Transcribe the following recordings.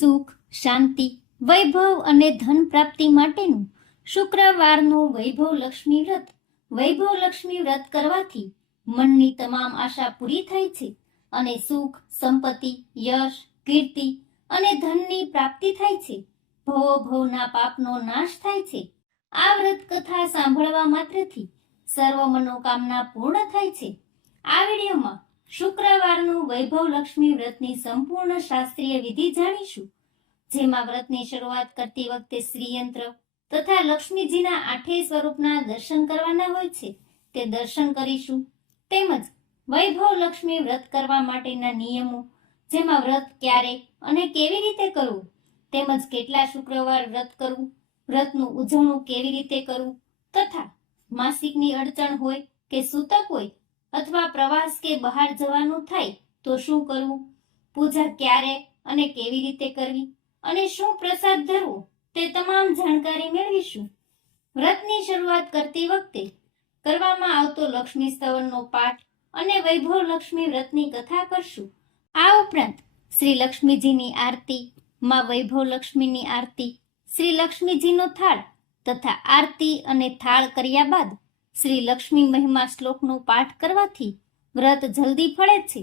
સુખ, શાંતિ, વૈભવ અને ધન પ્રાપ્તિ માટેનું શુક્રવારનું વૈભવ લક્ષ્મી વ્રત. વૈભવ લક્ષ્મી વ્રત કરવાથી મનની તમામ આશા પૂરી થાય છે અને સુખ, સંપત્તિ, યશ, કીર્તિ અને ધનની પ્રાપ્તિ થાય છે. ભવના પાપનો નાશ થાય છે. આ વ્રત કથા સાંભળવા માત્રથી સર્વ મનોકામના પૂર્ણ થાય છે. આ વિડીયોમાં શુક્રવારનું વૈભવ લક્ષ્મી વ્રતની સંપૂર્ણ શાસ્ત્રીય વિધિ જાણીશું, જેમાં વ્રતની શરૂઆત કરતી વખતે શ્રીયંત્ર તથા લક્ષ્મીજીના આઠેય સ્વરૂપના દર્શન કરવાના હોય છે, તે દર્શન કરીશું. તેમજ વૈભવ લક્ષ્મી વ્રત કરવા માટેના નિયમો, જેમાં વ્રત ક્યારે અને કેવી રીતે કરવું, તેમજ કેટલા શુક્રવાર વ્રત કરવું, વ્રતનું ઉજવણું કેવી રીતે કરવું, તથા માસિકની અડચણ હોય કે સૂતક હોય અથવા પ્રવાસ કે બહાર જવાનું થાય તો શું કરવું, પૂજા ક્યારે અને કેવી રીતે કરવી અને શું પ્રસાદ ધરવો, તે તમામ જાણકારી મેળવીશું. વ્રતની શરૂઆત કરતી વખતે કરવામાં આવતો લક્ષ્મી સ્તવનનો પાઠ અને વૈભવ લક્ષ્મી વ્રતની કથા કરશું. આ ઉપરાંત શ્રી લક્ષ્મીજીની આરતી, માં વૈભવ લક્ષ્મીની આરતી, શ્રી લક્ષ્મીજીનો થાળ તથા આરતી અને થાળ કર્યા બાદ શ્રી લક્ષ્મી મહિમા શ્લોકનો પાઠ કરવાથી વ્રત જલ્દી ફળે છે.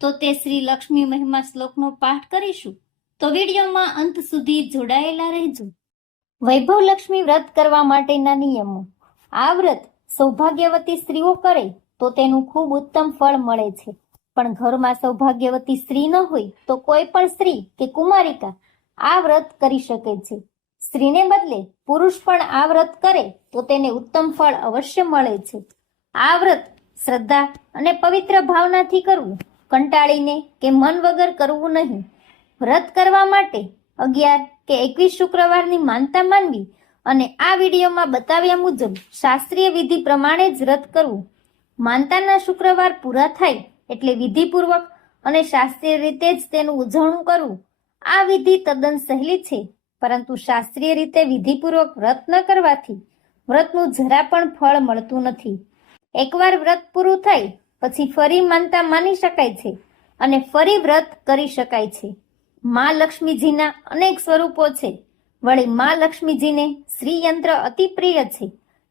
તો તે શ્રી લક્ષ્મી મહિમા શ્લોકનો પાઠ કરીશું, તો વિડીયોમાં અંત સુધી જોડાયેલા રહેજો. વૈભવ લક્ષ્મી વ્રત કરવા માટેના નિયમો. આ વ્રત સૌભાગ્યવતી સ્ત્રીઓ કરે તો તેનું ખૂબ ઉત્તમ ફળ મળે છે, પણ ઘરમાં સૌભાગ્યવતી સ્ત્રી ન હોય તો કોઈ પણ સ્ત્રી કે કુમારિકા આ વ્રત કરી શકે છે. સ્ત્રીને બદલે પુરુષ પણ આ વ્રત કરે તો તેને ઉત્તમ ફળ અવશ્ય મળે છે. આ વ્રત શ્રદ્ધા અને પવિત્ર ભાવનાથી કરવું, કંટાળીને કે મન વગર કરવું નહીં. વ્રત કરવા માટે 11 કે 21 શુક્રવારની માનતા માનવી અને આ વિડીયોમાં બતાવ્યા મુજબ શાસ્ત્રીય વિધિ પ્રમાણે જ વ્રત કરવું. માનતાના શુક્રવાર પૂરા થાય એટલે વિધિપૂર્વક અને શાસ્ત્રીય રીતે જ તેનું ઉજવણું કરવું. આ વિધિ તદ્દન સહેલી છે, પરંતુ શાસ્ત્રીય રીતે વિધિપૂર્વક વ્રત ન કરવાથી વ્રતનું જરા પણ ફળ મળતું નથી. એકવાર વ્રત પૂરું થાય પછી ફરી માનતા માની શકાય છે અને ફરી વ્રત કરી શકાય છે. મા લક્ષ્મીજીના અનેક સ્વરૂપો છે. વળી મા લક્ષ્મીજીને શ્રીયંત્ર અતિ પ્રિય છે.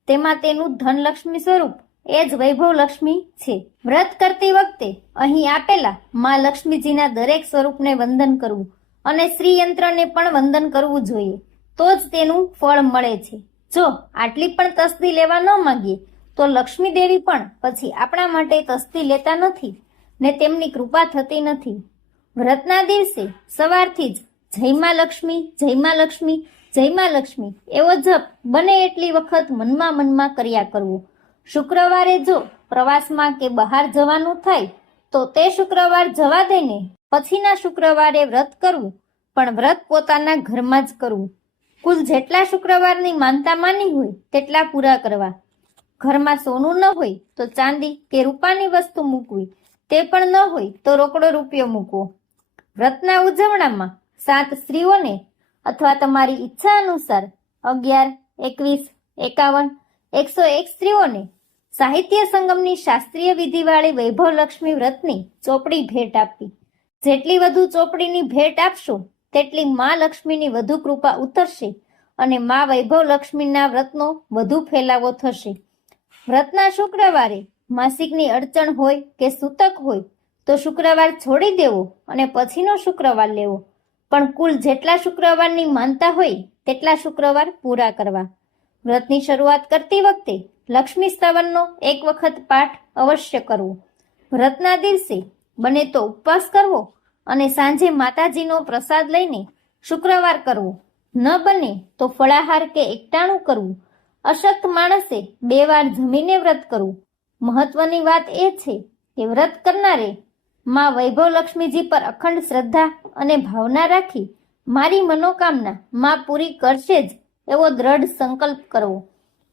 તેમાં તેનું ધનલક્ષ્મી સ્વરૂપ એ જ વૈભવ લક્ષ્મી છે. વ્રત કરતી વખતે અહીં આપેલા મા લક્ષ્મીજીના દરેક સ્વરૂપને વંદન કરવું અને શ્રીયંત્રને પણ વંદન કરવું જોઈએ, તો જ તેનું ફળ મળે છે. જો આટલી પણ તસ્દી લેવા ન માંગીએ તો લક્ષ્મી દેવી પણ પછી આપણા માટે તસ્દી લેતા નથી ને તેમની કૃપા થતી નથી. વ્રતના દિવસે સવારથી જ જય માં લક્ષ્મી, જય માં લક્ષ્મી, જય માં લક્ષ્મી એવો જપ બને એટલી વખત મનમાં કર્યા કરવો. શુક્રવારે જો પ્રવાસમાં કે બહાર જવાનું થાય તો તે શુક્રવાર જવા દઈને પછીના શુક્રવારે વ્રત કરવું, પણ વ્રત પોતાના ઘરમાં જ કરવું. કુલ જેટલા શુક્રવારની માનતા માની હોય તેટલા પૂરા કરવા. ઘરમાં સોનું ન હોય તો ચાંદી કે રૂપાની વસ્તુ મૂકવી, તે પણ ન હોય તો રોકડો રૂપિયો મૂકવો. વ્રતના ઉજવણામાં 7 સ્ત્રીઓને અથવા તમારી ઈચ્છા અનુસાર 11, 21, 51, 101 સ્ત્રીઓને સાહિત્ય સંગમની શાસ્ત્રીય વિધિવાળી વૈભવ લક્ષ્મી વ્રતની ચોપડી ભેટ આપવી. જેટલી વધુ ચોપડીની ભેટ આપશો તેટલી મા લક્ષ્મીની વધુ કૃપા ઉતરશે અને મા વૈભવ લક્ષ્મીના વ્રતનો વધુ ફેલાવો થશે. વ્રતના શુક્રવારે માસિકની અડચણ હોય કે સૂતક હોય તો શુક્રવાર છોડી દેવો અને પછીનો શુક્રવાર લેવો, પણ કુલ જેટલા શુક્રવારની માનતા હોય તેટલા શુક્રવાર પૂરા કરવા. વ્રતની શરૂઆત કરતી વખતે લક્ષ્મી સ્તવનનો એક વખત પાઠ અવશ્ય કરવો. વ્રતના દિવસે બને તો ઉપવાસ કરવો અને સાંજે માતાજીનો પ્રસાદ લઈને શુક્રવાર કરવો. ન બને તો ફળાહાર કે એકટાણું કરવું. અશક્ત માણસે 2 વાર જમીને વ્રત કરવું. મહત્વની વાત એ છે કે વ્રત કરનારે માં વૈભવ લક્ષ્મીજી પર અખંડ શ્રદ્ધા અને ભાવના રાખી મારી મનોકામના માં પૂરી કરશે જ એવો દ્રઢ સંકલ્પ કરવો.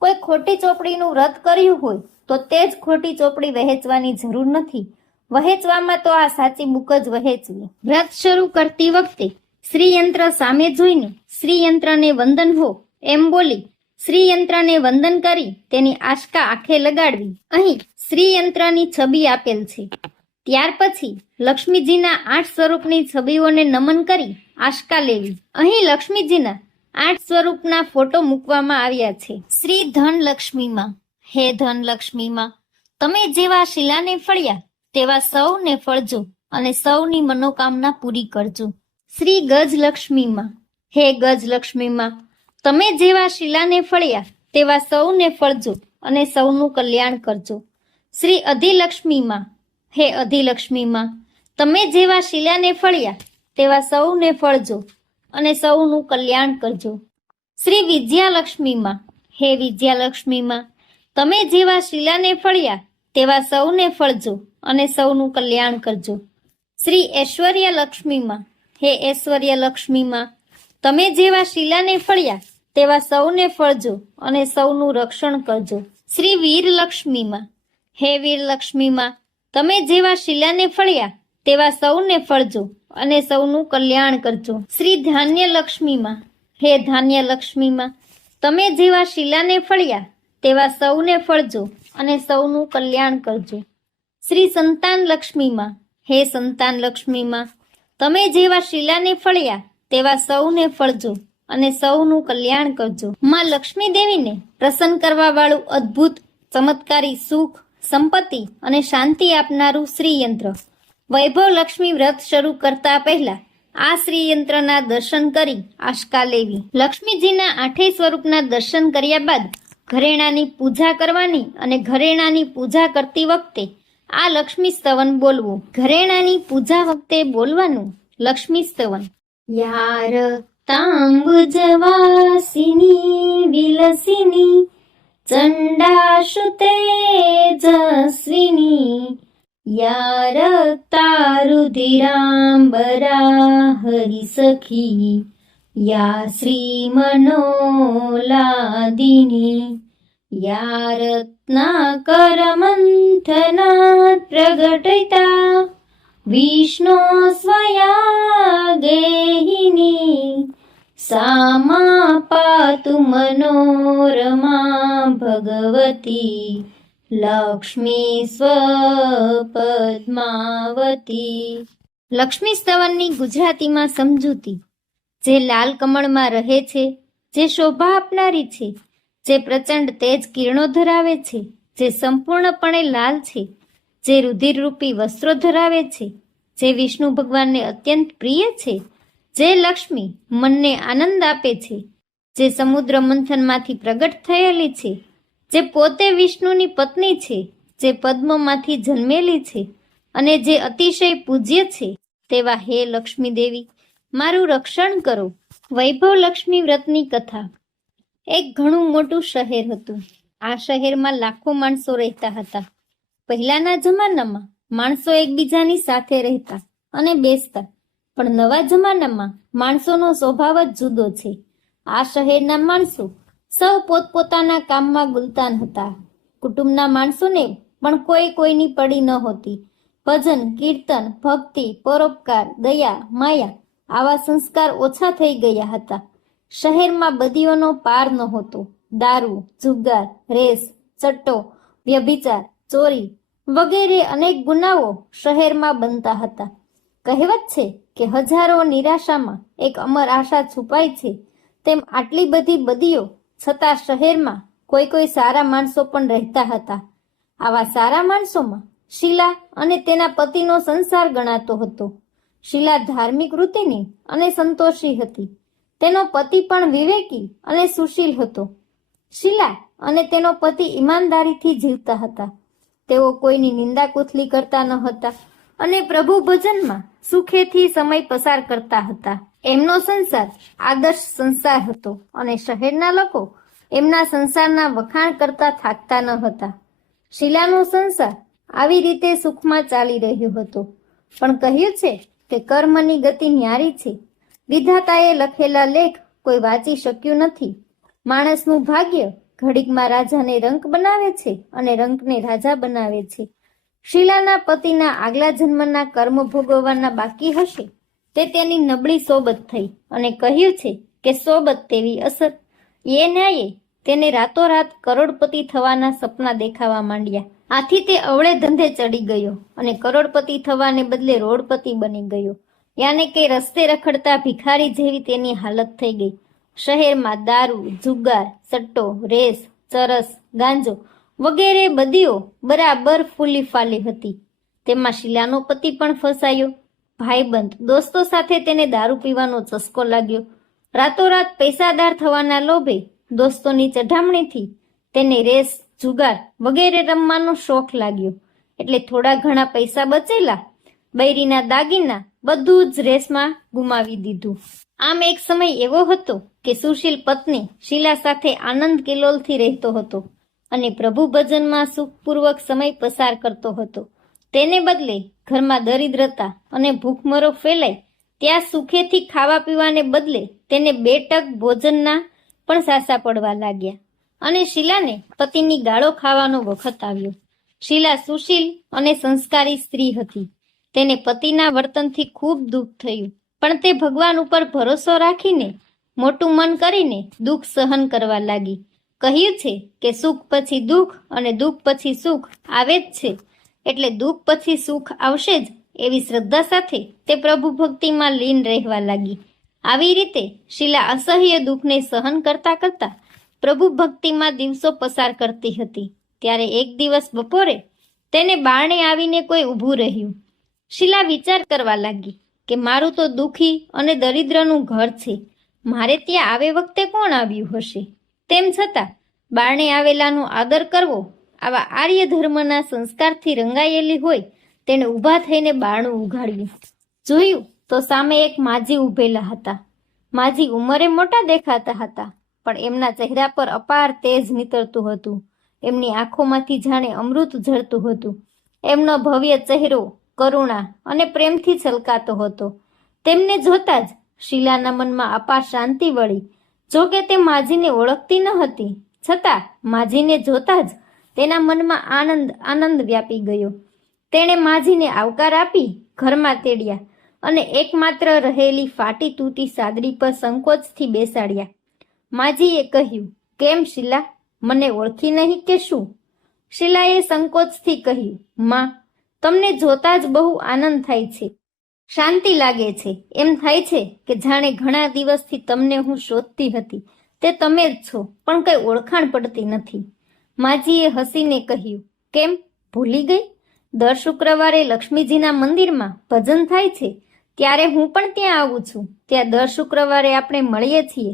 કોઈ ખોટી ચોપડીનું વ્રત કર્યું હોય તો તે જ ખોટી ચોપડી વહેંચવાની જરૂર નથી. વહેંચવામાં તો આ સાચી બુક જ વહેંચવી. વ્રત શરૂ કરતી વખતે શ્રીયંત્ર સામે જોઈને શ્રીયંત્રને વંદન હો એમ બોલી શ્રીયંત્રને વંદન કરી તેની આશકા આંખે લગાડવી. અહીં શ્રીયંત્રની છબી આપેલ છે. ત્યાર પછી લક્ષ્મીજીના 8 સ્વરૂપની છબીઓને નમન કરી આશકા લેવી. અહીં લક્ષ્મીજીના 8 સ્વરૂપના ફોટો મૂકવામાં આવ્યા છે. શ્રી ધનલક્ષ્મીમાં. હે ધનલક્ષ્મીમાં, તમે જેવા શિલાને ફળ્યા તેવા સૌને ફળજો અને સૌની મનોકામના પૂરી કરજો. શ્રી ગજલક્ષ્મીમાં. હે ગજલક્ષ્મીમાં, તમે જેવા શિલાને ફળ્યા તેવા સૌને ફળજો અને સૌનું કલ્યાણ કરજો. શ્રી અધિલક્ષ્મીમાં. હે અધિલક્ષ્મીમાં, તમે જેવા શિલાને ફળ્યા તેવા સૌને ફળજો અને સૌનું કલ્યાણ કરજો. શ્રી વિદ્યાલક્ષ્મીમાં. હે વિદ્યાલક્ષ્મીમાં, તમે જેવા શિલાને ફળ્યા તેવા સૌને ફળજો અને સૌનું કલ્યાણ કરજો. શ્રી ઐશ્વર્યલક્ષ્મીમાં. હે ઐશ્વર્યલક્ષ્મીમાં, તમે જેવા શિલાને ફળ્યા તેવા સૌને ફળજો અને સૌનું રક્ષણ કરજો. શ્રી વીરલક્ષ્મીમાં. હે વીરલક્ષ્મીમાં, તમે જેવા શિલાને ફળ્યા તેવા સૌને ફળજો અને સૌનું કલ્યાણ કરજો. શ્રી ધાન્યલક્ષ્મીમાં. હે ધાન્યલક્ષ્મીમાં, તમે જેવા શિલાને ફળ્યા તેવા સૌને ફળજો અને સૌનું કલ્યાણ કરજો. શ્રી સંતાનલક્ષ્મીમાં. હે સંતાનલક્ષ્મીમાં, તમે જેવા શિલાને ફળ્યા તેવા સૌને ફળજો અને સૌનું કલ્યાણ કરજો. માં લક્ષ્મી દેવીને પ્રસન્ન કરવા વાળું અદ્ભુત ચમત્કારી સુખ, સંપત્તિ અને શાંતિ આપનારું શ્રીયંત્ર. વૈભવ લક્ષ્મી વ્રત શરૂ કરતા પહેલા આ શ્રીયંત્રના દર્શન કરી આશકા લેવી. લક્ષ્મીજીના 8 સ્વરૂપના દર્શન કર્યા બાદ ઘરેણાની પૂજા કરવાની અને ઘરેણાની પૂજા કરતી વખતે આ લક્ષ્મી સ્તવન બોલવું. ઘરેણાની પૂજા વખતે બોલવાનું લક્ષ્મી સ્તવન. યાર તાંબુજવાસિની વિલસિની ચંડાશુ તેજસ્વિની યાર તારુધિરાંબરા હરિસખી યા શ્રી મનોલાદિની યા રત્નાકર મંથના પ્રગટિતા વિષ્ણુ સ્વયા ગેહિની સામા પાતુ મનોરમા ભગવતી લક્ષ્મી સ્વપદ્માવતી. લક્ષ્મી સ્તવનની ગુજરાતીમાં સમજૂતી. જે લાલ કમળમાં રહે છે, જે શોભા આપનારી છે, જે પ્રચંડ તેજ કિરણો ધરાવે છે, જે સંપૂર્ણપણે લાલ છે, જે રુધિરરૂપી વસ્ત્રો ધરાવે છે, જે વિષ્ણુ ભગવાનને અત્યંત પ્રિય છે, જે લક્ષ્મી મનને આનંદ આપે છે, જે સમુદ્ર મંથનમાંથી પ્રગટ થયેલી છે, જે પોતે વિષ્ણુની પત્ની છે, જે પદ્મમાંથી જન્મેલી છે અને જે અતિશય પૂજ્ય છે, તેવા હે લક્ષ્મી દેવી, મારું રક્ષણ કરો. વૈભવ લક્ષ્મી વ્રતની કથા. એક ઘણું મોટું શહેર હતું. આ શહેરમાં લાખો માણસો રહેતા હતા. પહેલાના જમાનામાં માણસો એકબીજાની સાથે રહેતા અને બેસતા, પણ નવા જમાનામાં માણસોનો સ્વભાવ જ જુદો છે. આ શહેરના માણસો સૌ પોતપોતાના કામમાં ગુલતાન હતા. કુટુંબના માણસોને પણ કોઈ કોઈની પડી ન હોતી. ભજન, કીર્તન, ભક્તિ, પરોપકાર, દયા, માયા આવા સંસ્કાર ઓછા થઈ ગયા હતા. શહેરમાં બદીઓનો પાર નહોતો. દારૂ, જુગાર, રેસ, ચટ્ટો, વ્યભિચાર, ચોરી વગેરે અનેક ગુનાઓ શહેરમાં બનતા હતા. કહેવત છે કે હજારો નિરાશામાં એક અમર આશા છુપાય છે. તેમ આટલી બધી બદીઓ છતાં શહેરમાં કોઈ સારા માણસો પણ રહેતા હતા. આવા સારા માણસોમાં શીલા અને તેના પતિનો સંસાર ગણાતો હતો. શીલા ધાર્મિક વૃત્તિની અને સંતોષી હતી. તેનો પતિ પણ વિવેકી અને સુશીલ હતો. શીલા અને તેનો પતિ ઈમાનદારીથી જીવતા હતા. તેઓ કોઈની નિંદા કુથલી કરતા ન હતા અને પ્રભુ ભજનમાં સુખેથી સમય પસાર કરતા હતા. એમનો સંસાર આદર્શ સંસાર હતો અને શહેરના લોકો એમના સંસારના વખાણ કરતા થાકતા ન હતા. શીલાનો સંસાર આવી રીતે સુખમાં ચાલી રહ્યો હતો. પણ કહ્યું છે કે કર્મની ગતિ ન્યારી છે. વિધાતાએ લખેલા લેખ કોઈ વાંચી શક્યું નથી. માણસનું ભાગ્ય ઘડીકમાં રાજાને રંક બનાવે છે અને રંકને રાજા બનાવે છે. શીલાના પતિના આગલા જન્મના કર્મ ભોગવવાના બાકી હશે તે તેની નબળી સોબત થઈ અને કહ્યું છે કે સોબત તેવી અસર. એ ન્યાયે તેને રાતોરાત કરોડપતિ થવાના સપના દેખાવા માંડ્યા. આથી તે અવળે ધંધે ચડી ગયો અને કરોડપતિ થવાને બદલે રોડપતિ બની ગયો. યાને કે રસ્તે રખડતા ભિખારી જેવી તેની હાલત થઈ ગઈ. શહેરમાં દારૂ, જુગાર, સટ્ટો, રેસ, ચરસ, ગાંજો વગેરે બદીઓ બરાબર ફૂલી ફાલી હતી. તેમાં શીલાનો પતિ પણ ફસાયો. ભાઈબંધ દોસ્તો સાથે તેને દારૂ પીવાનો ચસ્કો લાગ્યો. રાતોરાત પૈસાદાર થવાના લોભે દોસ્તોની ચઢામણીથી તેને રેસ, જુગાર વગેરે રમવાનો શોખ લાગ્યો. એટલે થોડા ઘણા પૈસા બચેલા, બૈરીના દાગીના બધું જ રેસમાં ગુમાવી દીધું. આમ એક સમય એવો હતો કે સુશીલ પત્ની શીલા સાથે આનંદ કિલોલથી રહેતો હતો અને પ્રભુ ભજનમાં સુખપૂર્વક સમય પસાર કરતો હતો. તેને બદલે ઘરમાં દરિદ્રતા અને ભૂખમરો ફેલાય ત્યાં સુખેથી ખાવા પીવાને બદલે તેને 2 ટક ભોજનના પણ સાસા પડવા લાગ્યા અને શીલાને પતિની ગાળો ખાવાનો વખત આવ્યો. શીલા સુશીલ અને સંસ્કારી સ્ત્રી હતી. તેને પતિના વર્તનથી ખૂબ દુઃખ થયું, પણ તે ભગવાન ઉપર ભરોસો રાખીને મોટું મન કરીને દુઃખ સહન કરવા લાગી. કહ્યું છે કે સુખ પછી દુઃખ અને દુઃખ પછી સુખ આવે જ છે, એટલે દુઃખ પછી સુખ આવશે જ એવી શ્રદ્ધા સાથે તે પ્રભુ ભક્તિમાં લીન રહેવા લાગી. આવી રીતે શીલા અસહ્ય દુઃખને સહન કરતા કરતા પ્રભુ ભક્તિમાં દિવસો પસાર કરતી હતી. ત્યારે એક દિવસ બપોરે તેને બારણે આવીને કોઈ ઊભું રહ્યું. શીલા વિચાર કરવા લાગી કે મારું તો દુઃખી અને દરિદ્રનું ઘર છે, મારે ત્યાં આવે વખતે કોણ આવ્યું હશે? તેમ છતાં બારણે આવેલાનો આદર કરવો આવા આર્ય ધર્મના સંસ્કારથી રંગાયેલી હોય તેણે ઊભા થઈને બારણું ઉઘાડ્યું. જોયું તો સામે એક માજી ઊભેલા હતા. માજી ઉંમરે મોટા દેખાતા હતા, પણ એમના ચહેરા પર અપાર તેજ નીતરતું હતું. એમની આંખોમાંથી જાણે અમૃત ઝરતું હતું. એમનો ભવ્ય ચહેરો કરુણા અને પ્રેમથી છલકાતો હતો. તેમને જોતા જ શીલાના મનમાં અપાર શાંતિ વળી. જો કે તે માજીને ઓળખતી ન હતી, છતાં માજીને જોતા જ તેના મનમાં આનંદ વ્યાપી ગયો. તેણે માજીને આવકાર આપી ઘરમાં તેડ્યા અને એકમાત્ર રહેલી ફાટી તૂટી સાદડી પર સંકોચથી બેસાડ્યા. માજીએ કહ્યું, કેમ શીલા, મને ઓળખી નહીં કે શું? શીલાએ સંકોચથી કહ્યું, માં, તમને જોતા જ બહુ આનંદ થાય છે, શાંતિ લાગે છે. એમ થાય છે કે જાણે ઘણા દિવસથી તમને હું શોધતી હતી. તે તમે જ છો, પણ કઈ ઓળખાણ પડતી નથી. માજીએ હસીને કહ્યું, કેમ, ભૂલી ગઈ? દર શુક્રવારે લક્ષ્મીજીના મંદિરમાં ભજન થાય છે, ત્યારે હું પણ ત્યાં આવું છું. ત્યાં દર શુક્રવારે આપણે મળીએ છીએ.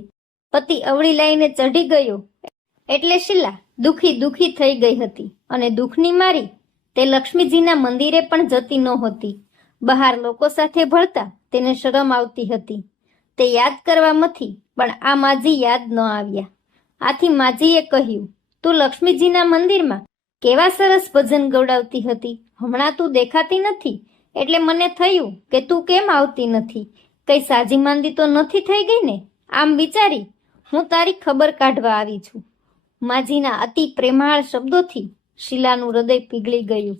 પતિ અવળી લાઈને ચઢી ગયો એટલે શીલા દુઃખી થઈ ગઈ હતી અને દુઃખની મારી તે લક્ષ્મીજીના મંદિરે પણ જતી નહોતી. બહાર લોકો સાથે ભળતા તેને શરમ આવતી હતી. તે યાદ કરવા મથી, પણ આ માજી યાદ ન આવ્યા. આથી માજીએ કહ્યું, તું લક્ષ્મીજીના મંદિરમાં કેવા સરસ ભજન ગવડાવતી હતી, હમણાં તું દેખાતી નથી, એટલે મને થયું કે તું કેમ આવતી નથી. કઈ સાજી માંદી તો નથી થઈ ગઈ ને? આમ વિચારી હું તારી ખબર કાઢવા આવી છું. માજીના અતિ પ્રેમાળ શબ્દોથી શીલાનું હૃદય પીગળી ગયું.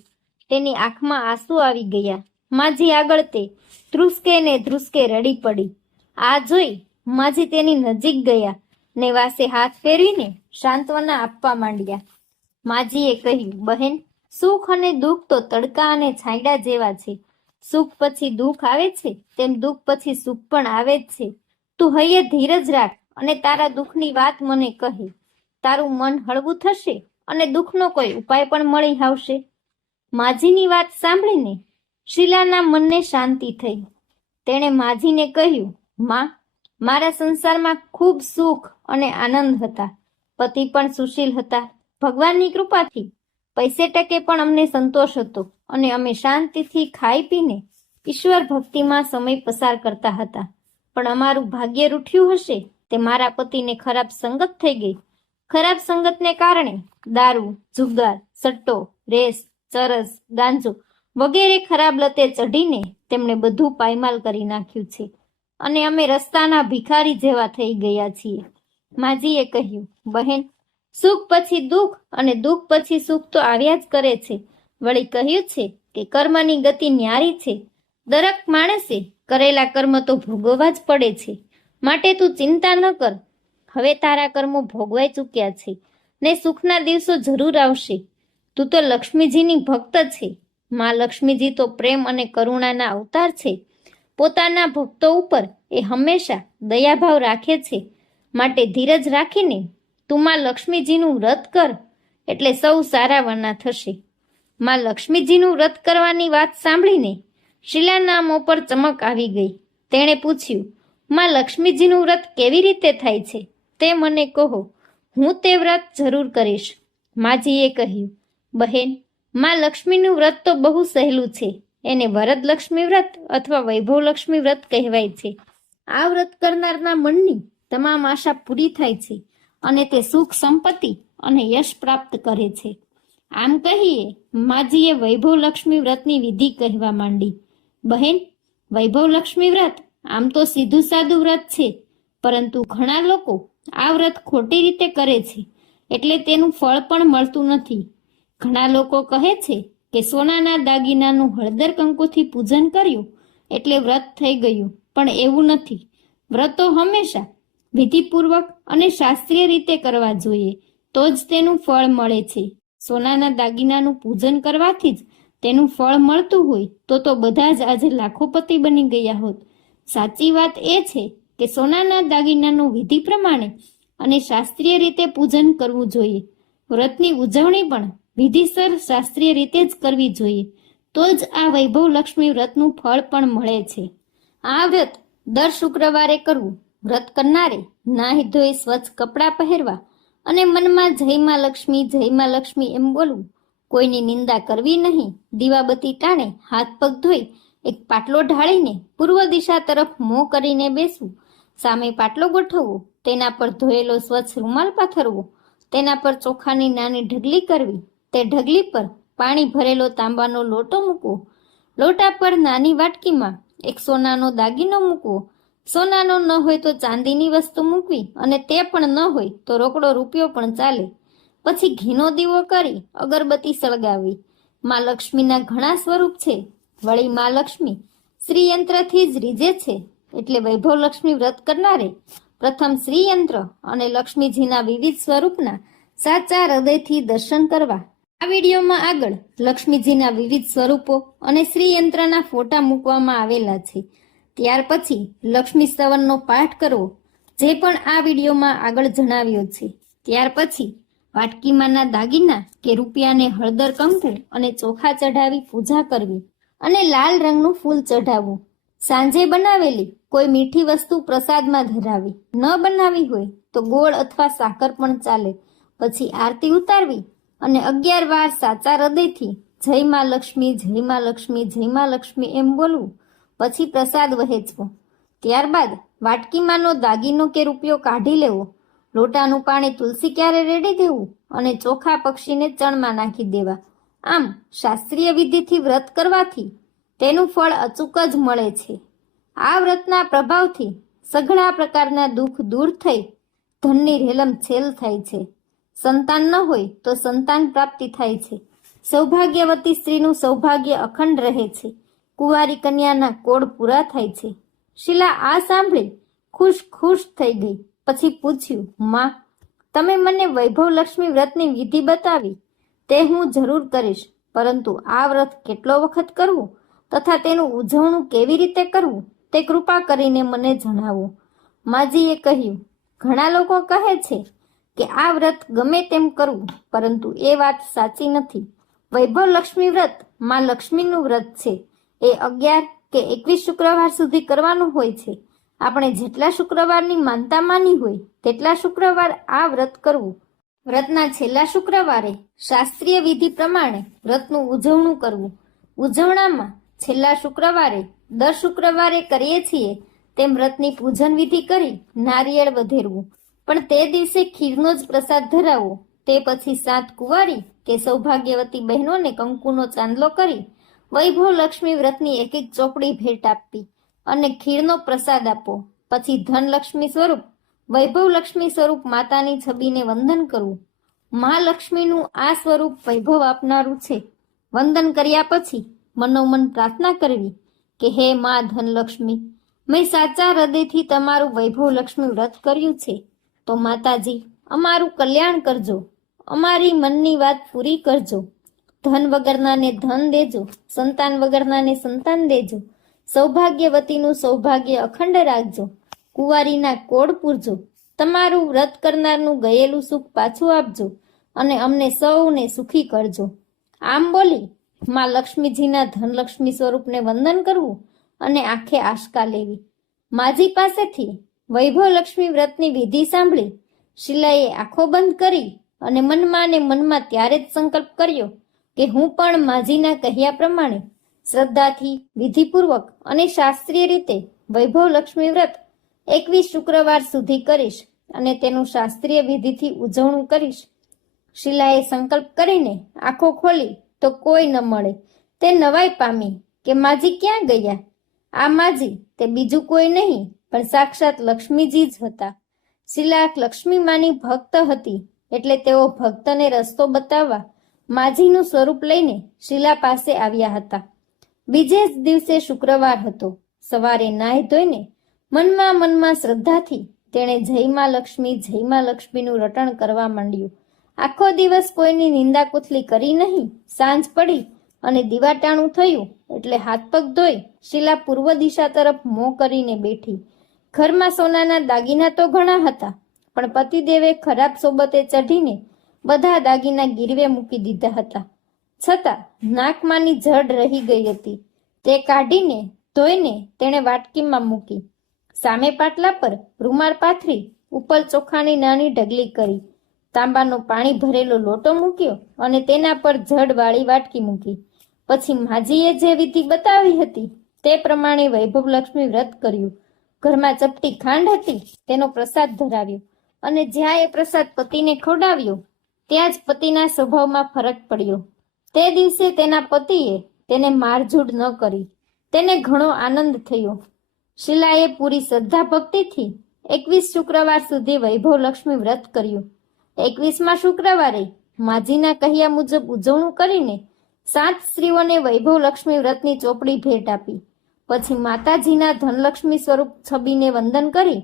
તેની આંખમાં આંસુ આવી ગયા. માજી આગળ તે ધ્રુસકે ને ધ્રુસકે રડી પડી. આ જોઈ માજી તેની નજીક ગયા ને વાસે હાથ ફેરવીને સાંત્વના આપવા માંડ્યા. માજીએ કહ્યું, બહેન, સુખ અને દુઃખ તો તડકા અને છાંયડા જેવા છે. સુખ પછી દુઃખ આવે છે, તેમ દુઃખ પછી સુખ પણ આવે જ છે. તું હૈયે ધીરજ રાખ અને તારા દુઃખની વાત મને કહે. તારું મન હળવું થશે અને દુઃખનો કોઈ ઉપાય પણ મળી આવશે. માજીની વાત સાંભળીને શીલાના મનને શાંતિ થઈ. તેણે માજીને કહ્યું, માં, મારા સંસારમાં ખૂબ સુખ અને આનંદ હતા. પતિ પણ સુશીલ હતા. ભગવાનની કૃપાથી પૈસે ટકે પણ અમને સંતોષ હતો અને અમે શાંતિથી ખાઈ પીને ઈશ્વર ભક્તિમાં સમય પસાર કરતા હતા. પણ અમારું ભાગ્ય રૂઠ્યું હશે તે મારા પતિને ખરાબ સંગત થઈ ગઈ. ખરાબ સંગતને કારણે દારૂ, જુગાર, સટ્ટો, રેસ, ચરસ, ગાંજો વગેરે ખરાબ લતે ચઢીને તેમણે બધું પાયમાલ કરી નાખ્યું છે અને અમે રસ્તાના ભિખારી જેવા થઈ ગયા છીએ. માજીએ કહ્યું, બહેન, સુખ પછી દુઃખ અને દુઃખ પછી સુખ તો આવ્યા જ કરે છે. વળી કહ્યું છે કે કર્મની ગતિ ન્યારી છે. દરેક માણસે કરેલા કર્મ તો ભોગવવા જ પડે છે. માટે તું ચિંતા ન કર. હવે તારા કર્મો ભોગવાઈ ચૂક્યા છે ને સુખના દિવસો જરૂર આવશે. તું તો લક્ષ્મીજીની ભક્ત છે. માં લક્ષ્મીજી તો પ્રેમ અને કરુણાના અવતાર છે. પોતાના ભક્તો ઉપર એ હંમેશા દયાભાવ રાખે છે. માટે ધીરજ રાખીને તું માં લક્ષ્મીજીનું વ્રત કર, એટલે સૌ સારાવાના થશે. માં લક્ષ્મીજીનું વ્રત કરવાની વાત સાંભળીને શીલાના મોં પર ચમક આવી ગઈ. તેણે પૂછ્યું, માં લક્ષ્મીજીનું વ્રત કેવી રીતે થાય છે? તે મને કહો, હું તે વ્રત જરૂર કરીશ. માજીએ કહ્યું, બહેન, માં લક્ષ્મીનું વ્રત તો બહુ સહેલું છે. એને વરદલક્ષ્મી વ્રત અથવા વૈભવલક્ષ્મી વ્રત કહેવાય છે. આ વ્રત કરનારના મનની તમામ આશા પૂરી થાય છે અને તે સુખ સંપત્તિ અને યશ પ્રાપ્ત કરે છે. આમ કહીએ માજીએ વૈભવલક્ષ્મી વ્રતની વિધિ કહેવા માંડી. બહેન, વૈભવલક્ષ્મી વ્રત આમ તો સીધું સાદું વ્રત છે, પરંતુ ઘણા લોકો આ વ્રત ખોટી રીતે કરે છે, એટલે તેનું ફળ પણ મળતું નથી. ઘણા લોકો કહે છે કે સોનાના દાગીનાનું હળદર કંકુથી પૂજન કર્યું એટલે વ્રત થઈ ગયું, પણ એવું નથી. વ્રતો હંમેશા વિધિપૂર્વક અને શાસ્ત્રીય રીતે કરવા જોઈએ, તો જ તેનું ફળ મળે છે. સોનાના દાગીનાનું પૂજન કરવાથી જ તેનું ફળ મળતું હોય તો બધા જ આજે લાખોપતિ બની ગયા હોત. સાચી વાત એ છે કે સોનાના દાગીનાનું વિધિ પ્રમાણે અને શાસ્ત્રીય રીતે પૂજન કરવું જોઈએ. વ્રતની ઉજવણી પણ વિધિસર શાસ્ત્રીય રીતે જ કરવી જોઈએ, તો જ આ વૈભવલક્ષ્મી વ્રતનું ફળ પણ મળે છે. આ વ્રત દર શુક્રવારે કરવું. વ્રત કરનારે નાહી ધોઈ સ્વચ્છ કપડાં પહેરવા અને મનમાં જય માં લક્ષ્મી એમ બોલવું. કોઈની નિંદા કરવી નહીં. દીવાબત્તી ટાણે હાથ પગ ધોઈ એક પાટલો ઢાળીને પૂર્વ દિશા તરફ મોં કરીને બેસવું. સામે પાટલો ગોઠવવો, તેના પર ધોયેલો સ્વચ્છ રૂમાલ પાથરવો, તેના પર ચોખાની નાની ઢગલી કરવી. તે ઢગલી પર પાણી ભરેલો તાંબાનો લોટો મૂકવો. લોટા પર નાની વાટકીમાં એક સોનાનો દાગીનો મૂકવો. સોનાનો ન હોય તો ચાંદીની વસ્તુ મૂકવી, અને તે પણ ન હોય તો રોકડો રૂપિયો પણ ચાલે. પછી ઘીનો દીવો કરી અગરબત્તી સળગાવવી. માં લક્ષ્મીના ઘણા સ્વરૂપ છે. વળી માં લક્ષ્મી શ્રીયંત્રથી જ રીઝે છે, એટલે વૈભવલક્ષ્મી વ્રત કરનારે પ્રથમ શ્રીયંત્ર અને લક્ષ્મીજીના વિવિધ સ્વરૂપના સાચા હૃદયથી દર્શન કરવા. આ વિડીયોમાં આગળ લક્ષ્મીજીના વિવિધ સ્વરૂપો અને શ્રીયંત્રના ફોટા મૂકવામાં આવેલા છે. ત્યાર પછી લક્ષ્મી સ્તવનનો પાઠ કરવો, જે પણ આ વિડીયોમાં આગળ જણાવ્યો છે. ત્યાર પછી વાટકીમાંના દાગીના કે રૂપિયાને હળદર કંકુ અને ચોખા ચઢાવી પૂજા કરવી અને લાલ રંગનું ફૂલ ચઢાવવું. સાંજે બનાવેલી કોઈ મીઠી વસ્તુ પ્રસાદમાં ધરાવી. ન બનાવી હોય તો ગોળ અથવા સાકર પણ ચાલે. પછી આરતી ઉતારવી અને 11 વાર સાચા હૃદયથી જય માં લક્ષ્મી, જય માં લક્ષ્મી, જય માં લક્ષ્મી એમ બોલવું. પછી પ્રસાદ વહેંચવો. ત્યારબાદ વાટકીમાંનો દાગીનો કે રૂપિયો કાઢી લેવો. લોટાનું પાણી તુલસી ક્યારે રેડી દેવું અને ચોખા પક્ષીને ચણમાં નાખી દેવા. આમ શાસ્ત્રીય વિધિથી વ્રત કરવાથી તેનું ફળ અચૂક જ મળે છે. આ વ્રતના પ્રભાવથી સઘળા પ્રકારના દુઃખ દૂર થઈ ધનની રેલમછેલ થાય છે. સંતાન ન હોય તો સંતાન પ્રાપ્તિ થાય છે. સૌભાગ્યવતી સ્ત્રીનું સૌભાગ્ય અખંડ રહે છે. કુંવારી કન્યાના કોડ પૂરા થાય છે. શીલા આ સાંભળી ખુશ થઈ ગઈ. પછી પૂછ્યું, માં, તમે મને વૈભવલક્ષ્મી વ્રતની વિધિ બતાવી, તે હું જરૂર કરીશ, પરંતુ આ વ્રત કેટલો વખત કરવું તથા તેનું ઉજવણું કેવી રીતે કરવું તે કૃપા કરીને મને જણાવો. માજીએ કહ્યું, ઘણા લોકો કહે છે કે આ વ્રત ગમે તેમ કરવું, પરંતુ એ વાત સાચી નથી. વૈભવલક્ષ્મી વ્રત માં લક્ષ્મીનું વ્રત છે. એ 11 કે 21 શુક્રવાર સુધી કરવાનું હોય છે. આપણે જેટલા શુક્રવારની માનતા માની હોય તેટલા શુક્રવાર આ વ્રત કરવું. વ્રતના છેલ્લા શુક્રવારે શાસ્ત્રીય વિધિ પ્રમાણે વ્રતનું ઉજવણું કરવું. ઉજવણામાં છેલ્લા શુક્રવારે દર શુક્રવારે કરીએ છીએ તેમ વ્રતની પૂજન વિધિ કરી નારિયેળ વધેરવું, પણ તે દિવસે ખીરનો જ પ્રસાદ ધરાવવો. તે પછી 7 કુંવારી કે સૌભાગ્યવતી બહેનોને કંકુનો ચાંદલો કરી વૈભવલક્ષ્મી વ્રતની એક ચોપડી ભેટ આપવી અને ખીરનો પ્રસાદ આપવો. પછી ધનલક્ષ્મી સ્વરૂપ, વૈભવલક્ષ્મી સ્વરૂપ માતાની છબીને વંદન કરવું. મહાલક્ષ્મીનું આ સ્વરૂપ વૈભવ આપનારું છે. વંદન કર્યા પછી મનોમન પ્રાર્થના કરવી કે હે મા ધનલક્ષ્મી, મેં સાચા હૃદયથી તમારું વૈભવલક્ષ્મી વ્રત કર્યું છે, તો માતાજી અમારું કલ્યાણ કરજો, અમારી મનની વાત પૂરી કરજો. ધન વગરનાને ધન દેજો, સંતાન વગરનાને સંતાન દેજો, સૌભાગ્યવતીનું સૌભાગ્ય અખંડ રાખજો, કુંવારીના કોડ પૂરજો, તમારું વ્રત કરનારનું ગયેલું સુખ પાછું આપજો અને અમને સૌને સુખી કરજો. આમ બોલી માં લક્ષ્મીજીના ધનલક્ષ્મી સ્વરૂપને વંદન કરવું અને આંખે આશકા લેવી. માજી પાસેથી વૈભવલક્ષ્મી વ્રતની વિધિ સાંભળી શીલાએ આંખો બંધ કરી અને મનમાં ત્યારે જ સંકલ્પ કર્યો કે હું પણ માજીના કહ્યા પ્રમાણે શ્રદ્ધાથી, વિધિપૂર્વક અને શાસ્ત્રીય રીતે વૈભવલક્ષ્મી વ્રત 21 શુક્રવાર સુધી કરીશ અને તેનું શાસ્ત્રીય વિધિથી ઉજવણું કરીશ. શીલાએ સંકલ્પ કરીને આંખો ખોલી તો કોઈ ન મળે. તે નવાઈ પામી કે માજી ક્યાં ગયા. આ માજી તે બીજું કોઈ નહીં પણ સાક્ષાત લક્ષ્મીજી જ હતા. શીલા લક્ષ્મી માની ભક્ત હતી એટલે તેઓ ભક્તને રસ્તો બતાવવા માજીનું સ્વરૂપ લઈને શીલા પાસે આવ્યા હતા. બીજે જ દિવસે શુક્રવાર હતો. સવારે નાહી ધોઈને મનમાં શ્રદ્ધાથી તેણે જય માં લક્ષ્મીનું રટણ કરવા માંડ્યું. આખો દિવસ કોઈની નિંદા કુથલી કરી નહીં. સાંજ પડી અને દીવાટાણું થયું એટલે હાથ પગ ધોઈ શીલા પૂર્વ દિશા તરફ મોં કરીને બેઠી. ઘરમાં સોનાના દાગીના તો ઘણા હતા પણ પતિદેવે ખરાબ સોબતે ચઢીને બધા દાગીના ગીરવે મૂકી દીધા હતા. છતાં નાકમાંની જડ રહી ગઈ હતી. તે કાઢીને ધોઈને તેણે વાટકીમાં મૂકી. સામે પાટલા પર રૂમાલ પાથરી ઉપર ચોખાની નાની ઢગલી કરી. તાંબાનો પાણી ભરેલો લોટો મૂક્યો અને તેના પર જડ વાળી વાટકી મૂકી. પછી માજીએ જે વિધિ બતાવી હતી તે પ્રમાણે વૈભવલક્ષ્મી વ્રત કર્યું. ઘરમાં ચપટી ખાંડ હતી તેનો પ્રસાદ ધરાવ્યો અને જ્યાં એ પ્રસાદ પતિને ખવડાવ્યો ત્યાં જ પતિના સ્વભાવમાં ફરક પડ્યો. તે દિવસે તેના પતિએ તેને મારઝૂડ ન કરી. તેને ઘણો આનંદ થયો. શીલાએ પૂરી શ્રદ્ધા ભક્તિથી 21 શુક્રવાર સુધી વૈભવલક્ષ્મી વ્રત કર્યું. 21મા શુક્રવારે માજીના કહ્યા મુજબ ઉજવણું કરીને 7 સ્ત્રીઓને વૈભવલક્ષ્મી વ્રતની ચોપડી ભેટ આપી. પછી માતાજીના ધનલક્ષ્મી સ્વરૂપ છબીને વંદન કરી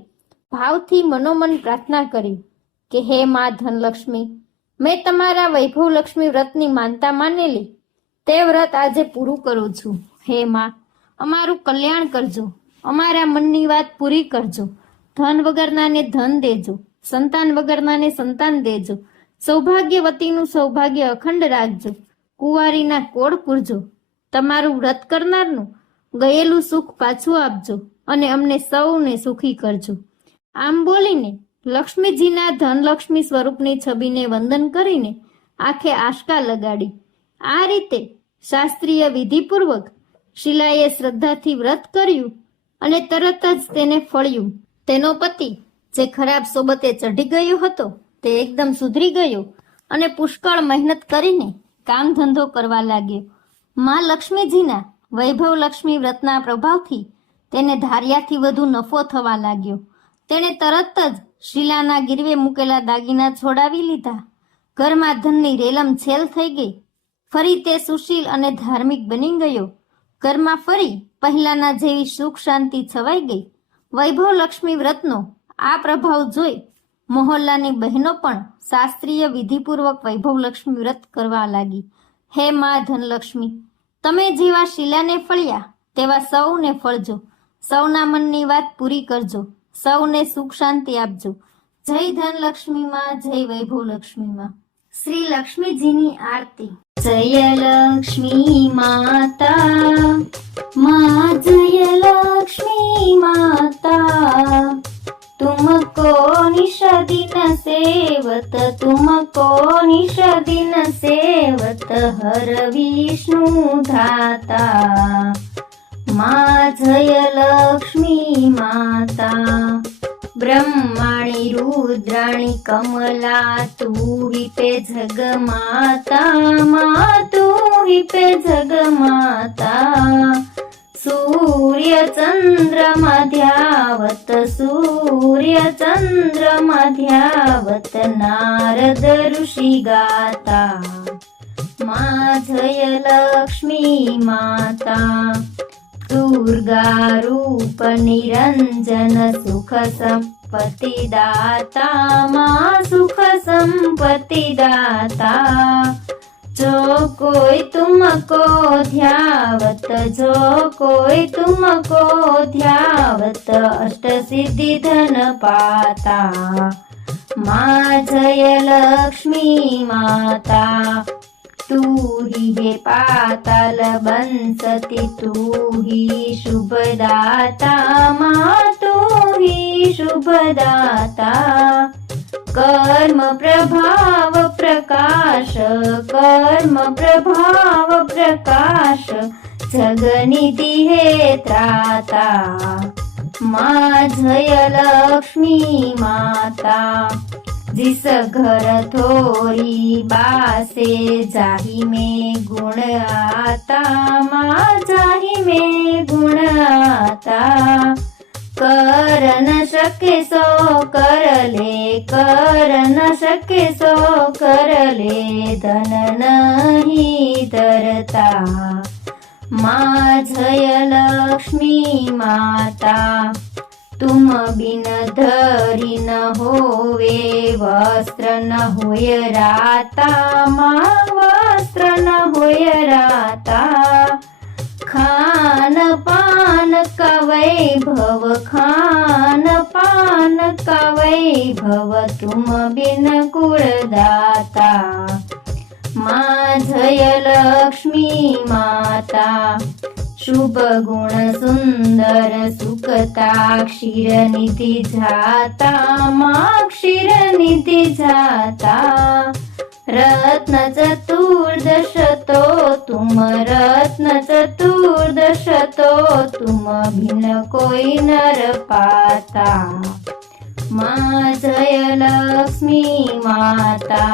ભાવથી મનોમન પ્રાર્થના કરી કે હે મા ધનલક્ષ્મી, મેં તમારા વૈભવલક્ષ્મી વ્રતની માનતા માનેલી. તે વ્રત આજે પૂરું કરું છું. હે મા, અમારું કલ્યાણ કરજો, અમારા મનની વાત પૂરી કરજો. ધન વગરનાને ધન દેજો, સંતાન વગરનાને સંતાન દેજો, સૌભાગ્યવતીનું સૌભાગ્ય અખંડ રાખજો, કુંવારીના કોડ પૂરજો, તમારું વ્રત કરનારનું ગયેલું સુખ પાછું આપજો અને અમને સૌને સુખી કરજો. આમ બોલીને લક્ષ્મીજીના ધનલક્ષ્મી સ્વરૂપની છબીને વંદન કરીને આંખે આશકા લગાડી. આ રીતે શાસ્ત્રીય વિધિપૂર્વક શીલાએ શ્રદ્ધાથી વ્રત કર્યું અને તરત જ તેને ફળ્યું. તેનો પતિ જે ખરાબ સોબતે ચઢી ગયો હતો તે એકદમ સુધરી ગયો અને પુષ્કળ મહેનત કરીને કામ ધંધો કરવા લાગ્યો. માં લક્ષ્મીજીના વૈભવલક્ષ્મી વ્રતના પ્રભાવથી તેને ધાર્યાથી વધુ નફો થવા લાગ્યો. તેણે તરત જ શીલાના ગીરવે મૂકેલા દાગીના છોડાવી લીધા. ઘરમાં ધનની રેલમ છેલ થઈ ગઈ. ફરી તે સુશીલ અને ધાર્મિક બની ગયો. ઘરમાં ફરી પહેલાના જેવી સુખ શાંતિ છવાઈ ગઈ. વૈભવલક્ષ્મી વ્રતનો આ પ્રભાવ જોઈ મહોલ્લાની બહેનો પણ શાસ્ત્રીય વિધિપૂર્વક વૈભવલક્ષ્મી વ્રત કરવા લાગી. હે મા ધનલક્ષ્મી, તમે જેવા શીલાને ફળ્યા તેવા સૌને ફળજો, સૌના મનની વાત પૂરી કરજો, સૌને સુખ શાંતિ આપજો. જય ધનલક્ષ્મીમાં, જય વૈભવલક્ષ્મીમાં. શ્રી લક્ષ્મીજીની આરતી. જય લક્ષ્મી માતા, માં જય લક્ષ્મી માતા, तुमको निश दिन सेवत, तुमको निश दिन सेवत, हर विष्णु धाता, माँ जय लक्ष्मी माता. ब्रह्माणी रुद्राणी कमला, तू विपे जग माता, माँ तू विपे जग माता. सूर्य चंद्र मध्यावत, सूर्य चंद्र मध्यावत, नारद ऋषि गाता, माँ जय लक्ष्मी माता. दुर्गा रूप निरंजन, सुख संपत्ति दाता, माँ सुख संपत्ति दाता. जो कोई तुमको ध्यावत, जो कोई तुमको ध्यावत, अष्ट सिद्धि धन पाता। माँ जय लक्ष्मी माता, तू ही है पाताल बंसती, तू ही शुभदाता। माँ तू ही शुभदाता, कर्म प्रभाव प्रकाश, कर्म प्रभाव प्रकाश, जगनिधि है त्राता। माँ जय लक्ष्मी माता, जिस घर थोड़ी बासे जाही में गुण आता। माँ जाही में गुण आता, कर न सके सो कर ले, कर न सके सो कर ले, धन नहीं धरता। माँ जय लक्ष्मी माता, तुम बिन धरी न होवे, वस्त्र न होय राता। माँ वस्त्र न होय राता, खान पान का वैभव, खान पान का वैभव, तुम बिन कुलदाता। माँ जय लक्ष्मी माता, शुभ गुण सुंदर सुखता, क्षीर निधि जाता। माँ क्षीर निधि जाता, रत्न चतुर्दश तो तुम, रत्न चतुर्दश तो तुम, भिन्न कोई नर पाता। माँ जय लक्ष्मी माता,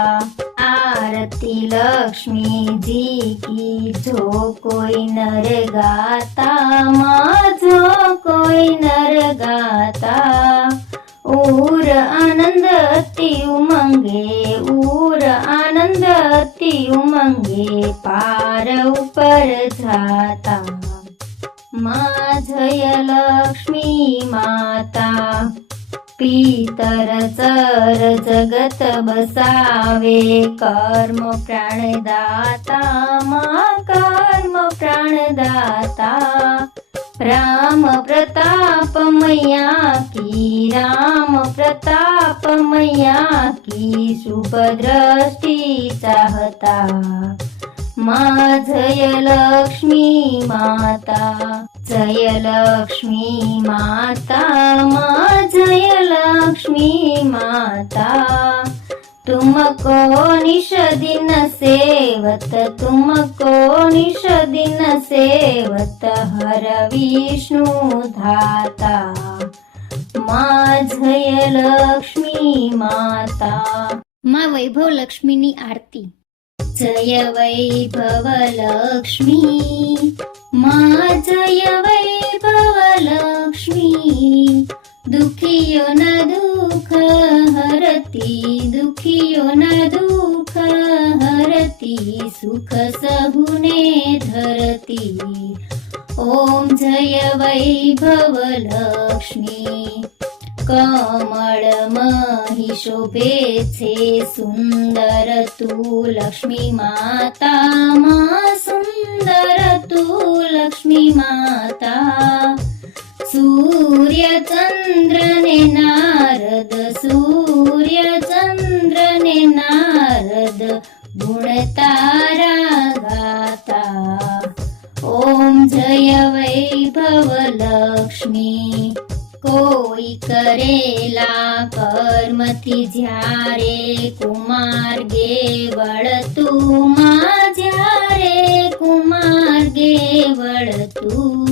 आरती लक्ष्मी जी की, जो कोई नर गाता। माँ जो कोई नर गाता, उर आनंद अति उमंगे, उर आनंद अति उमंगे, पार ऊपर जाता। माँ जय लक्ष्मी माता, पीतर चर जगत बसावे, कर्म प्राणदाता। माँ कर्म प्राणदाता, राम प्रताप मैया की, राम प्रताप मैया की, शुभ दृष्टि चाहता। माँ जय लक्ष्मी माता, जय लक्ष्मी माता। माँ जय लक्ष्मी माता, तुमको निश दिन सेवत, तुमको निश दिन सेवत, हर विष्णु धाता। माँ जय लक्ष्मी माता। माँ वैभव लक्ष्मीની આરતી। जय वैभव लक्ष्मी माँ, जय वैभव लक्ष्मी, दुखियो न दुख हरती, दुखियो न दुख हरती, सुख सहुने धरती। ओम जय वैभव लक्ष्मी, कमळ मही शोभे छे सुंदर तू लक्ष्मी माता। माँ सुंदर तू लक्ष्मी माता, सूर्य चंद्र ने नारद, सूर्य चंद्र ने नारद, गुण तारा गाता। ओम जय वैभव लक्ष्मी, કોઈ કરેલા કર્મથી જ્યારે કુમાર્ગે વળતું, માં જ્યારે કુમાર્ગે વળતું,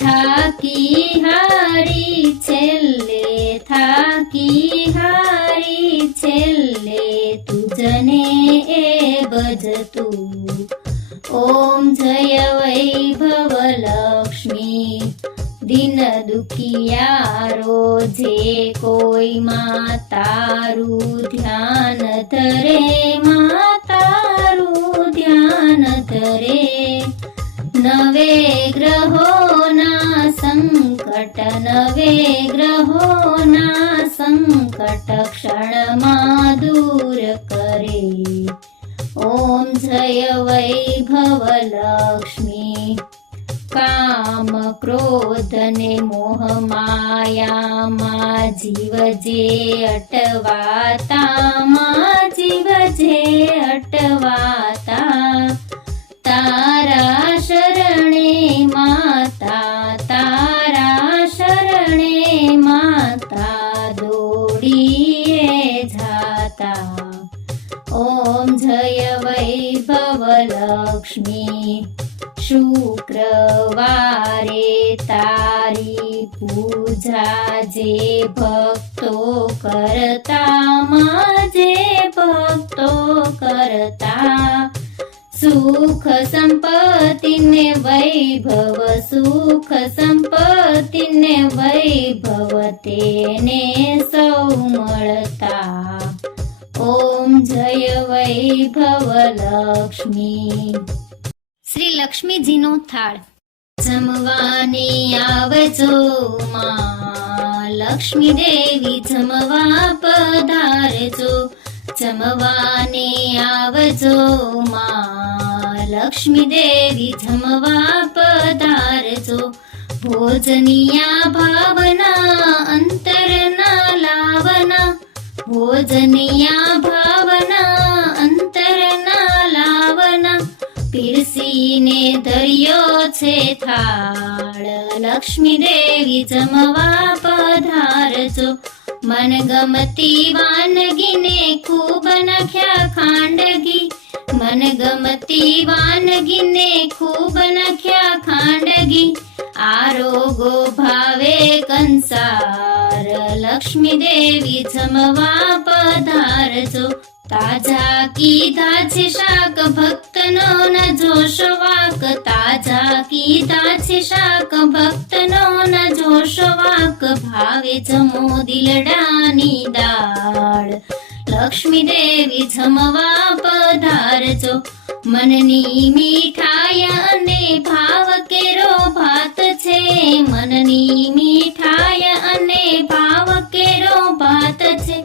થાકી હારી છેલ્લે, થાકી હારી છેલ્લે, તુજને એ ભજતું। ઓમ જય વૈભવ લક્ષ્મી, दिन दुखियारो जे कोई माँ तारू ध्यान धरे, माँ तारू ध्यान धरे, नवे ग्रहो ना संकट, नवे ग्रहो ना संकट क्षण मा दूर करे। ओम जय ક્રોધ ને મોહ માયામાં જીવ જે અટવાતા, માં જીવ જે અટવાતા, તારા શરણે માતા, તારા શરણે માતા દોડીએ જાતા. ઓમ જય વૈભવ લક્ષ્મી, શુક્રવારે તારી પૂજા જે ભક્તો કરતા, માં જે ભક્તો કરતા, સુખ સંપત્તિ ને વૈભવ, સુખ સંપત્તિ ને વૈભવ તેને સૌ મળતા. ઓમ જય વૈભવ લક્ષ્મી. શ્રી લક્ષ્મીજીનો થાળ. જમવાની આવજો માં, લક્ષ્મી દેવી જમવા પધારજો. જમવાને આવજો માં, લક્ષ્મી દેવી જમવા પધારજો. ભોજનિયા ભાવના અંતરના લાવના, ભોજનિયા ભાવના અંતરના લાવના. પીરસીને ધર્યો છે થાળ, લક્ષ્મી દેવી જમવા પધારજો. મનગમતી વાનગીને ખૂબ નાખ્યા ખાંડગી, મનગમતી વાનગીને ખૂબ નાખ્યા ખાંડગી. આરોગો ભાવે કંસાર, લક્ષ્મી દેવી જમવા પધારજો. તાજા કીધા છે શાક ભક્તનો ન જોશો વાક, તાજા કીધા છે શાક ભક્તનો ન જોશો વાક. ભાવે જમો દિલડાની દાળ, લક્ષ્મી દેવી જમવા પધારજો. મનની મીઠાઈ અને ભાવ કેરો ભાત છે, મનની મીઠાઈ અને ભાવ કેરો ભાત છે.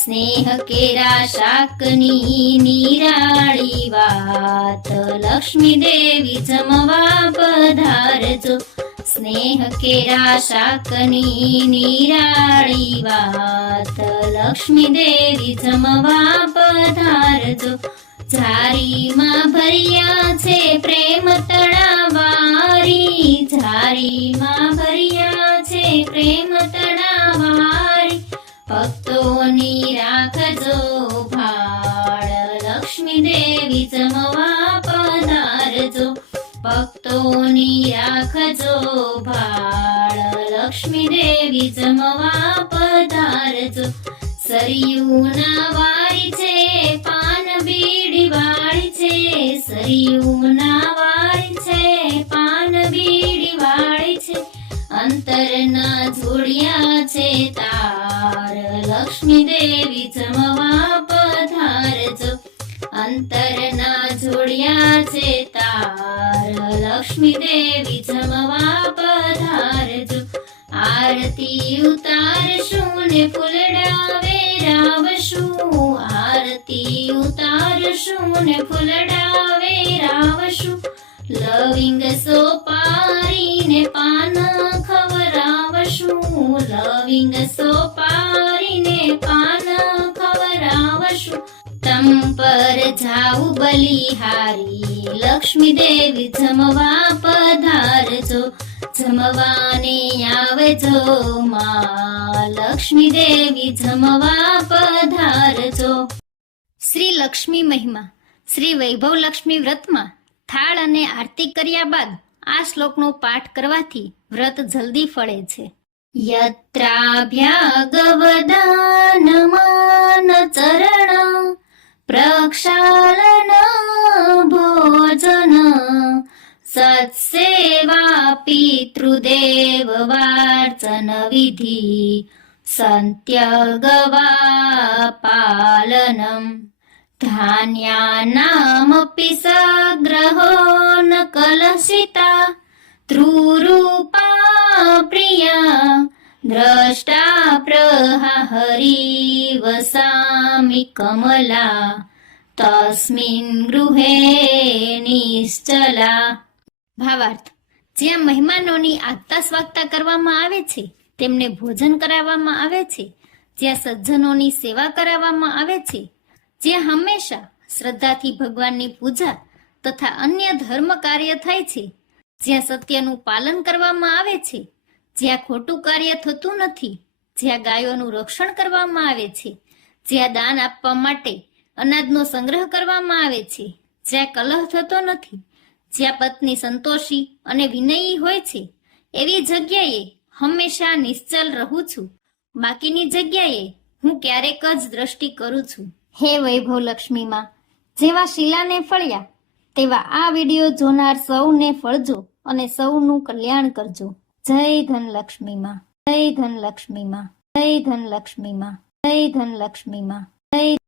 સ્નેહ કેરા શાકની નિરાળી વાત, લક્ષ્મી દેવી જમવા પધારજો. સ્નેહ કેરા શાકની નિરાળી વાત, લક્ષ્મી દેવી જમવા પધારજો. જારીમાં ભર્યા છે પ્રેમ તળાવારી, જારીમાં ભર્યા છે પ્રેમ તળાવારી. ભક્તોની રાખજો ભાળ, લક્ષ્મી દેવી જમવા પધારજો. ભક્તોની રાખજો ભાળ, લક્ષ્મી દેવી જમવા પધારજો. સરયુના વાળી છે પાન બીડી વાળી છે, સરયુના વાળી છે પાન બીડી વાળી છે. અંતરના જોડિયા છે તાર, લક્ષ્મી દેવી જમવા પધારજો. અંતરના જોડિયા છે તાર, લક્ષ્મી દેવી જમવા પધારજો. આરતી ઉતારશું ને ફૂલડા વેરાવશું, આરતી ઉતારશું ને ફૂલડા વેરાવશું. લવિંગ સોપારીને પાન ખવરાવશું, લવિંગ સોપારીને પાન ખવરાવશું. તમ પર જાઉ બલિહારી, લક્ષ્મી દેવી જમવા પધારજો. જમવાને આવજો માં, લક્ષ્મી દેવી જમવા પધારજો. શ્રી લક્ષ્મી મહિમા. શ્રી વૈભવ લક્ષ્મી વ્રતમાં થાળ અને આરતી કર્યા બાદ આ શ્લોકનો પાઠ કરવાથી વ્રત જલ્દી ફળે છે. યત્રાભ્યાગવદાનમાન ચરણ પ્રક્ષાલન ભોજન સત્સેવા પિતૃદેવ વાર્ચન વિધિ સંત્યગવા પાલનમ. ધાન્યાનામપી સગ્રહો ન કલશિતા ત્રુરૂપા પ્રિયા દ્રષ્ટા પ્રહરી વસામિ કમલા તસ્મિન ગૃહે નિશ્ચલા. ભાવાર્થ. જ્યાં મહેમાનોની આગતા સ્વાગતા કરવામાં આવે છે, તેમને ભોજન કરાવવામાં આવે છે, જ્યાં સજ્જનોની સેવા કરાવવામાં આવે છે, જ્યાં હંમેશા શ્રદ્ધાથી ભગવાનની પૂજા તથા અન્ય ધર્મ કાર્ય થાય છે, જ્યાં સત્યનું પાલન કરવામાં આવે છે, જ્યાં ખોટું કાર્ય થતું નથી, જ્યાં ગાયોનું રક્ષણ કરવામાં આવે છે, જ્યાં દાન આપવા માટે અનાજનો સંગ્રહ કરવામાં આવે છે, જ્યાં કલહ થતો નથી, જ્યાં પત્ની સંતોષી અને વિનયી હોય છે, એવી જગ્યાએ હંમેશા નિશ્ચલ રહું છું. બાકીની જગ્યાએ હું ક્યારેક જ દ્રષ્ટિ કરું છું. હે વૈભવ લક્ષ્મીમાં, જેવા શીલાને ફળ્યા તેવા આ વિડીયો જોનાર સૌને ફળજો અને સૌનું કલ્યાણ કરજો. જય ધનલક્ષ્મીમાં, જય ધનલક્ષ્મીમાં, જય ધનલક્ષ્મીમાં, જય ધનલક્ષ્મીમાં, જય